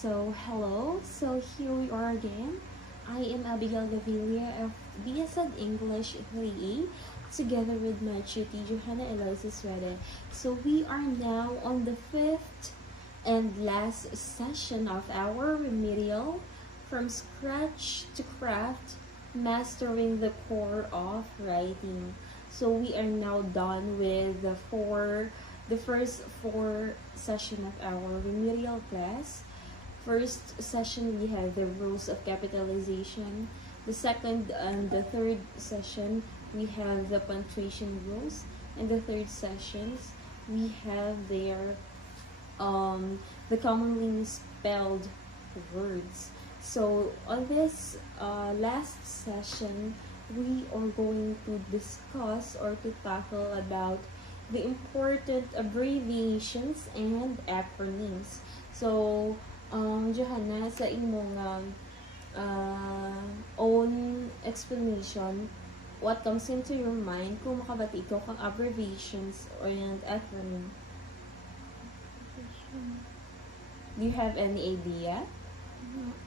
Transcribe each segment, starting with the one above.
So, hello. So, here we are again. I am Abigail Gaviria of BSN English 3A together with my tutor Johanna Eloisa Suede. So, we are now on the fifth and last session of our remedial from scratch to craft, mastering the core of writing. So, we are now done with the first four session of our remedial class. First session, we have the rules of capitalization. The second and the third session, we have the punctuation rules. And the third sessions, we have the commonly spelled words. So on this last session, we are going to discuss or to tackle about the important abbreviations and acronyms. So, Johanna, sa imong own explanation, what comes into your mind kung makabati ikaw kang abbreviations or yung acronym? Do you have any idea? No.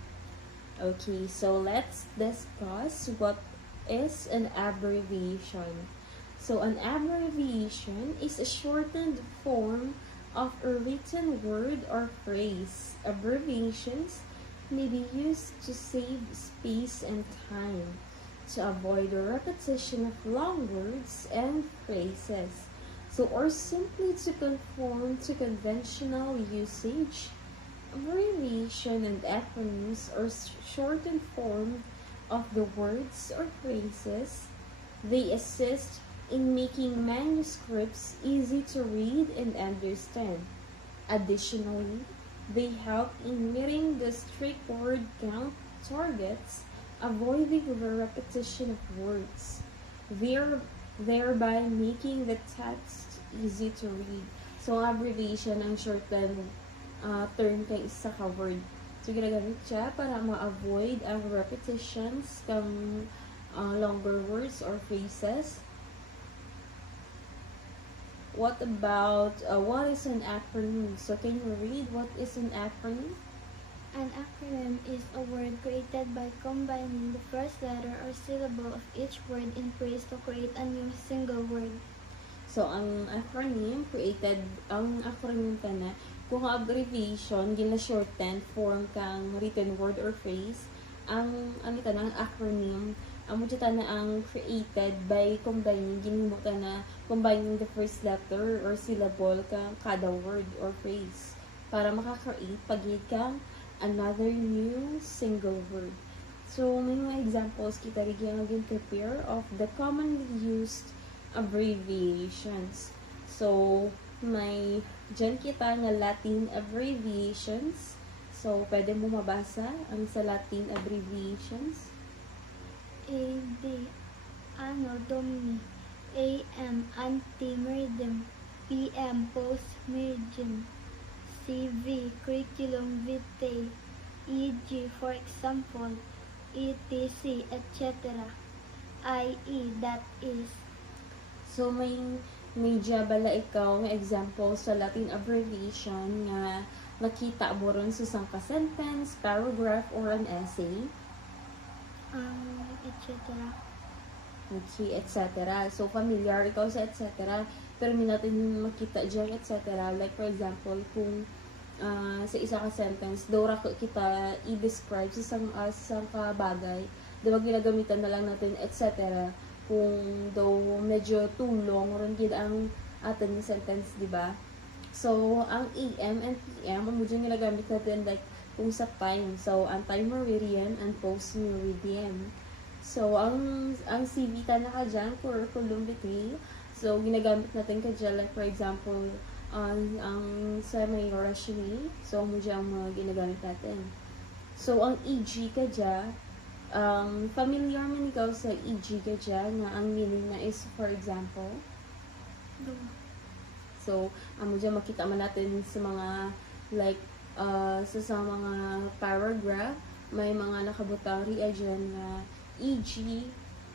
Okay, so let's discuss what is an abbreviation. So an abbreviation is a shortened form of a written word or phrase. Abbreviations may be used to save space and time, to avoid the repetition of long words and phrases, so or simply to conform to conventional usage. Abbreviation and acronyms are shortened form of the words or phrases. They assist in making manuscripts easy to read and understand. Additionally, they help in meeting the strict word count targets, avoiding the repetition of words, thereby making the text easy to read. So, abbreviation ang shortened term kay isa ka word. So, ginagamit siya para ma-avoid ang repetitions ng longer words or phrases. What about, what is an acronym? So, can you read what is an acronym? An acronym is a word created by combining the first letter or syllable of each word in phrase to create a new single word. So, ang acronym, ang acronym ka na, kung abbreviation, gina-shorten form kang written word or phrase, ang acronym, ang na ang created by combining the first letter or syllable kang kada word or phrase para makaka-create pagid kang another new single word. So, may mga examples kita rin yung prepare of the commonly used abbreviations. So, may dyan kita na Latin abbreviations. So, pwede mo mabasa ang sa Latin abbreviations. AD, Anno Domini, AM, Ante Meridiem, PM, Post Meridiem, CV, Curriculum Vitae, EG, for example, ETC, etc. IE, that is. So, may bala ikaw ng example sa Latin abbreviation nga nakita mo ron sa isang sentence, paragraph, or an essay. Etc. Okay, etc. So, familiar ikaw sa etc. Pero may natin makita dyan, etc. Like, for example, kung sa isa ka sentence, daw kita i-describe sa isang bagay, daw ginagamitan na lang natin, etc. Kung daw medyo too long, ron gid ang atin yung sentence, di ba? So, ang AM and PM, ang medyo ginagamit natin like kung sa time. So, anti-meridian and post-meridian. So, ang CV ta na ka dyan, curriculum vitae. So, ginagamit natin ka dyan, like for example, ang sa may resume. So, mo dyan ang mga ginagamit natin. So, ang EG ka dyan, familiar man ikaw sa EG ka dyan, na ang meaning na is, for example, No. so, mo dyan makita man natin sa mga, like, sa mga paragraph, may mga nakabutang ria dyan na e.g.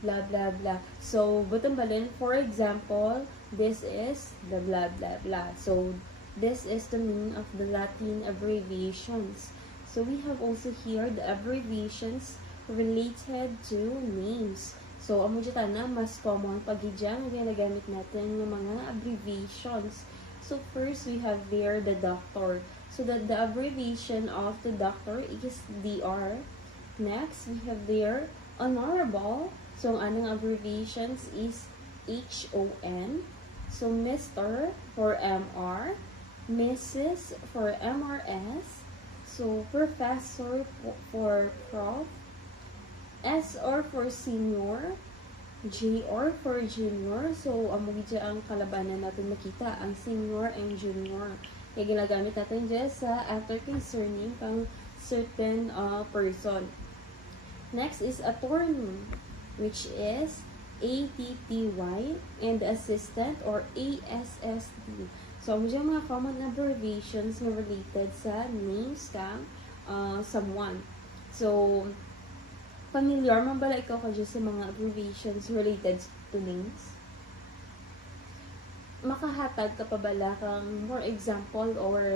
blah blah blah. So, butang balin, for example, this is the blah blah blah. So, this is the meaning of the Latin abbreviations. So we have also here the abbreviations related to names. So amo dyan na mas common pag dyan ginagamit natin yung mga abbreviations. So first we have there the doctor. So the abbreviation of the doctor is DR. Next we have there honorable. So ang anong abbreviations is HON. So Mr. for MR, Mrs. for MRS, so professor for prof, SR for senior, JR for junior. So amo gid ang kalabanan natin makita ang senior and junior. Kaya ginagamit natin dyan sa after concerning pang certain person. Next is attorney, which is ATTY, and assistant or ASSD. So, ang mga common abbreviations na related sa names ka someone. So, familiar man bala ikaw ka sa mga abbreviations related to names? Makahatag ka pa bala kang more example or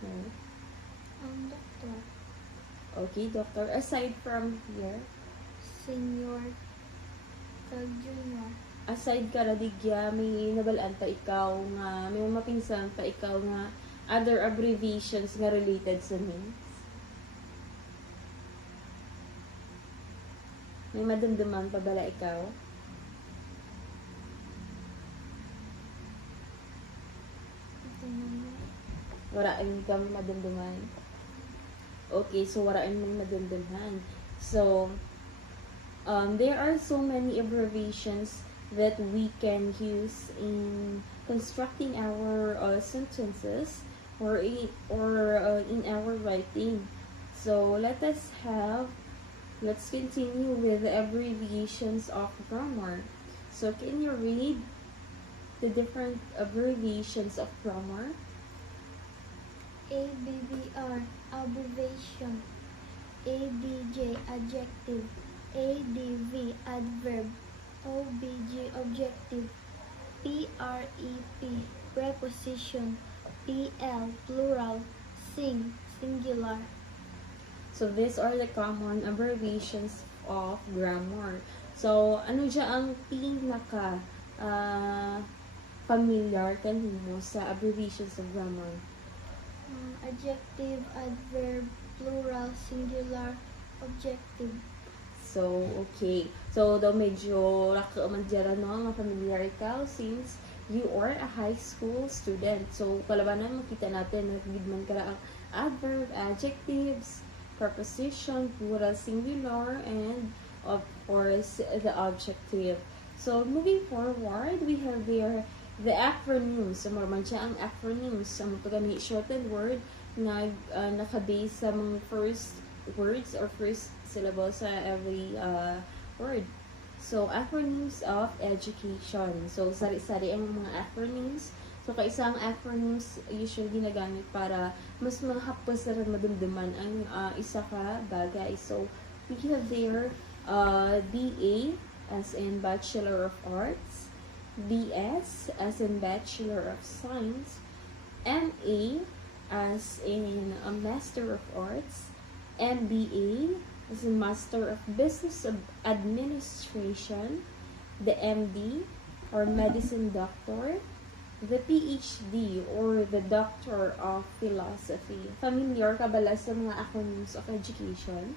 no? Doctor. Okay, doctor. Aside from here, Senior. Kag junior. aside ka radigya, may nabalaan pa ikaw nga, may mapinsan pa ikaw nga other abbreviations nga related sa names? May madamdaman pa bala ikaw? Wala ay kang madamdaman. Okay, so wala ay madamdaman. So, there are so many abbreviations that we can use in constructing our sentences or in our writing. So let's continue with the abbreviations of grammar. So can you read the different abbreviations of grammar? ABBR, abbreviation. ADJ, adjective. ADV, adverb. OBG, objective. PREP, preposition. PL, plural. Sing, singular. So these are the common abbreviations of grammar. So ano dyan ang pinaka familiar kanimo sa abbreviations of grammar? Adjective, adverb, plural, singular, objective. So, okay. So, daw medyo rakaman dyan, no? Familiar ikaw since you are a high school student. So, kalabanan makita natin na gidman ka ang adverb, adjectives, preposition, plural, singular, and of course, the objective. So, moving forward, we have there the acronyms. So, man siya ang acronyms. Ang pagani shortened word na nakabase sa mga first words or first syllable sa every word. So, acronyms of education. So, sari-sari ang mga acronyms. So, kaisa ang acronyms usually ginagamit para mas mahapos na rin madumduman ang isa ka bagay. So, we have there BA as in Bachelor of Arts, BS as in Bachelor of Science, MA as in a Master of Arts, MBA as in Master of Business Administration, the MD or Medicine Doctor, the PhD or the Doctor of Philosophy. Familiar ka bala sa mga acronyms of education?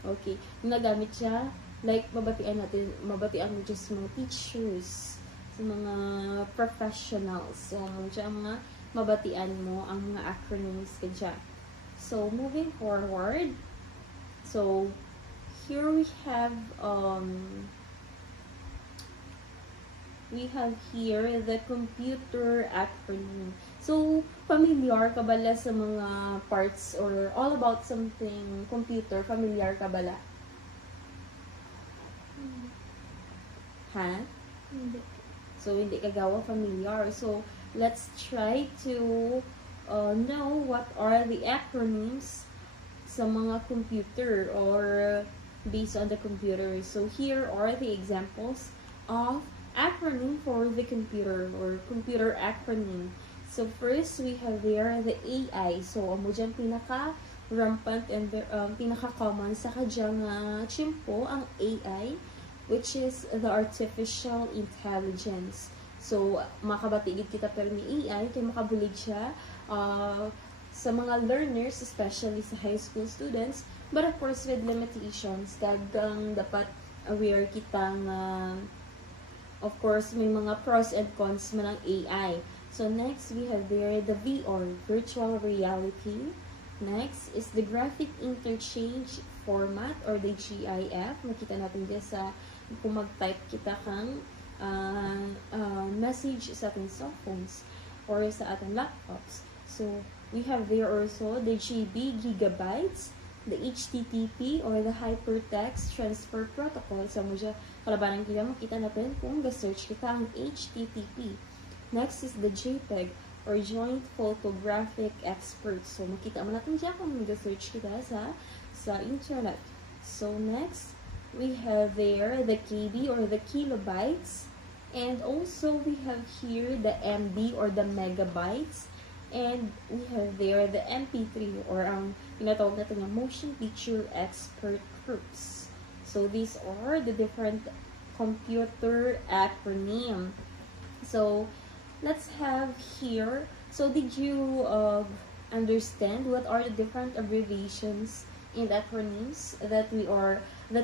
Okay. Nagamit siya, like, mabatian mo just mga teachers, sa mga professionals. So, siya ang mga mabatian mo ang mga acronyms ka dyan. So, moving forward, so, here we have here the computer acronym. So, familiar ka bala sa mga parts or all about something computer? Familiar ka bala? Ha? Hindi. So, hindi ka gawa familiar. So, let's try to know what are the acronyms sa mga computer or based on the computer. So, here are the examples of acronym for the computer or computer acronym. So first, we have there the AI. So amo dyan pinaka-rampant and pinaka-common sa kadyang chimpo ang AI, which is the artificial intelligence. So makabatigid kita pero ni AI kay makabulig siya sa mga learners, especially sa high school students, but of course with limitations. Dagang dapat aware kitang of course may mga pros and cons man ang AI. So next we have there the VR, virtual reality. Next is the graphic interchange format or the GIF. Makita natin dyan sa kung mag-type kita kang message sa ating cell phones or sa ating laptops. So we have there also the GB, gigabytes, the HTTP or the Hypertext Transfer Protocol. Sa mo siya kalabanan kita, makita natin kung ga-search kita ang HTTP. Next is the JPEG or Joint Photographic Expert. So makita mo natin siya kung ga-search kita sa internet. So next, we have there the KB or the kilobytes. And also we have here the MB or the megabytes. And we have there the MP3 or ang tinatawag natin ng motion picture expert groups. So these are the different computer acronym. So let's have here. So did you understand what are the different abbreviations and acronyms that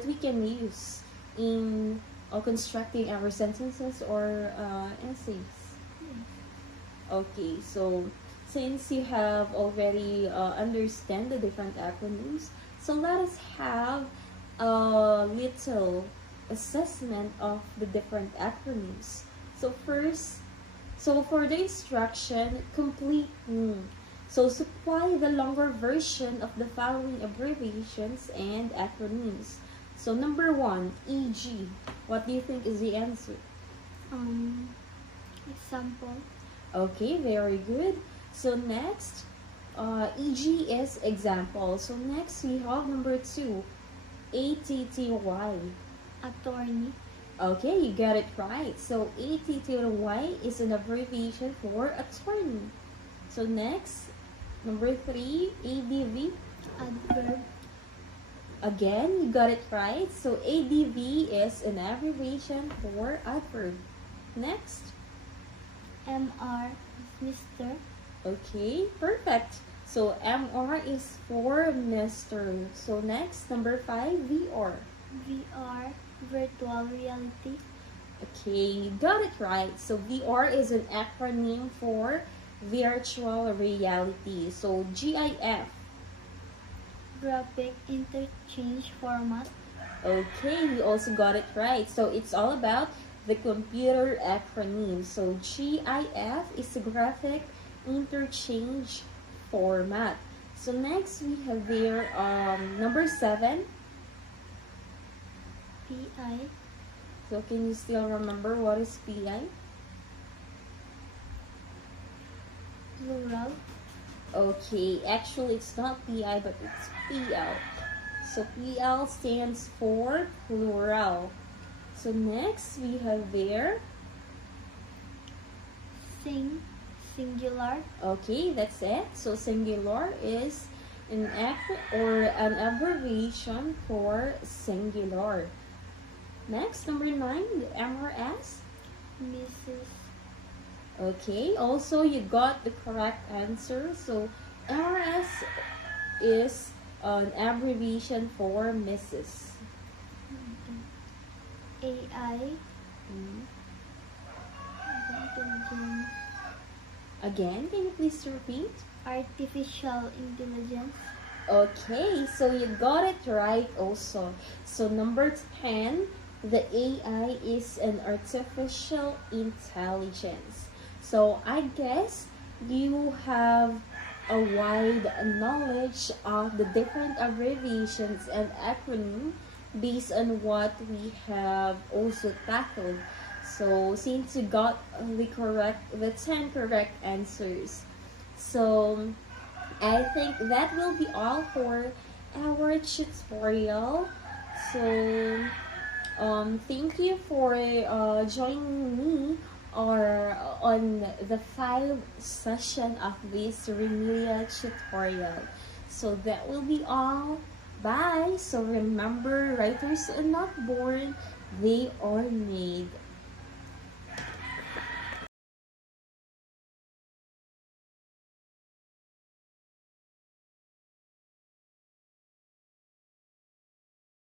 we can use in constructing our sentences or essays? Okay, so since you have already understand the different acronyms, so let us have a little assessment of the different acronyms. So first, so for the instruction, complete So supply the longer version of the following abbreviations and acronyms. So number 1, EG. What do you think is the answer? Example. Okay, very good. So next, EG is example. So next we have number 2, ATTY. Attorney. Okay, you got it right. So ATTY is an abbreviation for attorney. So next, number 3, ADV. Adverb. Again, you got it right. So ADV is an abbreviation for adverb. Next. MR. Mr. Okay, perfect. So MR is for Mr. So next, number 5, VR. VR. Virtual reality. Okay, you got it right. So VR is an acronym for virtual reality. So GIF. Graphic interchange format. Okay, you also got it right. So it's all about the computer acronym. So GIF is a graphic interchange format. So next we have there number 7. PI. So can you still remember what is PI? Plural. Okay, actually it's not PI but it's PL. So PL stands for plural. So next we have there Singular. okay, that's it. So singular is an abbreviation for singular. Next, number 9, the MRS. Mrs. Okay, also you got the correct answer. So MRS is an abbreviation for Mrs. AI. Again, can you please repeat? Artificial intelligence. Okay, so you got it right also. So number 10, the AI is an artificial intelligence. So I guess you have a wide knowledge of the different abbreviations and acronym based on what we have also tackled. So since you got the 10 correct answers. So I think that will be all for our tutorial. So thank you for joining me or on the 5 session of this remedial tutorial. So that will be all. Bye! So remember, writers are not born, they are made.